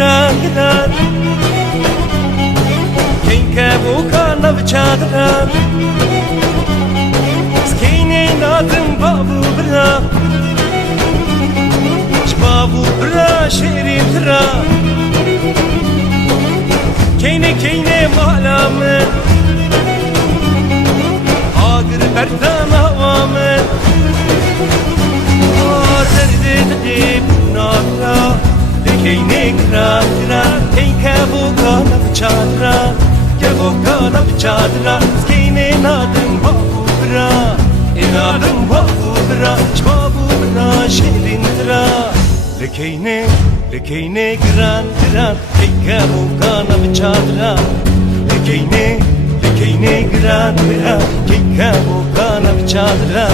gran gran Quem quer boca na vichadra Skine na babu bra Babu bra şerim tra Keyne ma'lamen Agır bertan havamen Derdid nara Keyne gra gra Keyke boka na vichadra Ke boka na vichadra Skine na babu bra İnadım babu bra Babu bra şerim tra Lekeyne gran gran Keyke boka na vichadra Lekeyne gran gran Keyke boka na vichadra